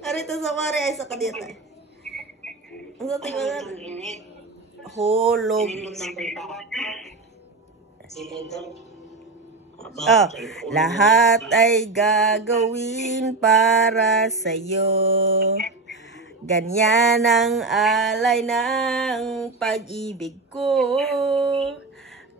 Arito sa mare ay sa kadita. Ang sa tibangan. Hulog. Oh, lahat ay gagawin para sa'yo. Ganyan ang alay ng pag-ibig ko.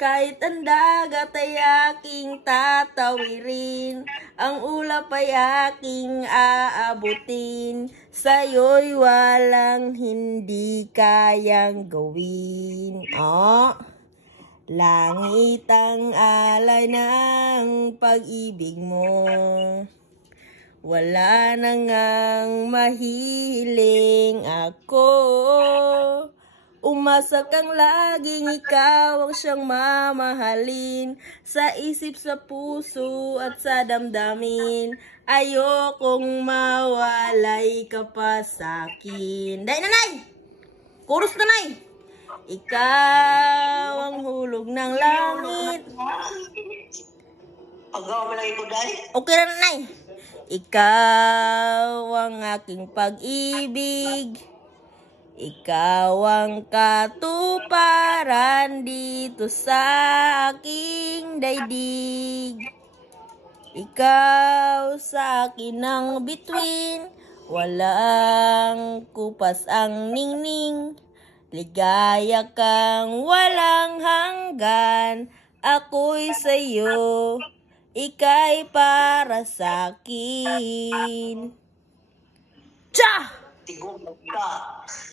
Kahit ang dagat ay aking tatawirin, ang ulap ay aking aabutin, sa'yo'y walang hindi kayang gawin. Oh, langit ang alay ng pag-ibig mo. Wala na ngang mahiling ako. Umasa kang laging ikaw ang siyang mamahalin. Sa isip, sa puso at sa damdamin. Ayokong mawalay ka pa sa'kin. Day, nanay! Chorus, nanay! Ikaw ang hulog ng langit. Agaw mo lagi ko, day. Okay na, nanay. Ikaw ang aking pag-ibig. Ikaw ang katuparan dito sa aking daigdig. Ikaw sa akin ang bituin, walang kupas ang ningning. Ligaya kang walang hanggan, ako'y sa'yo, ika'y para sa'kin. Tsa! Tigong ka.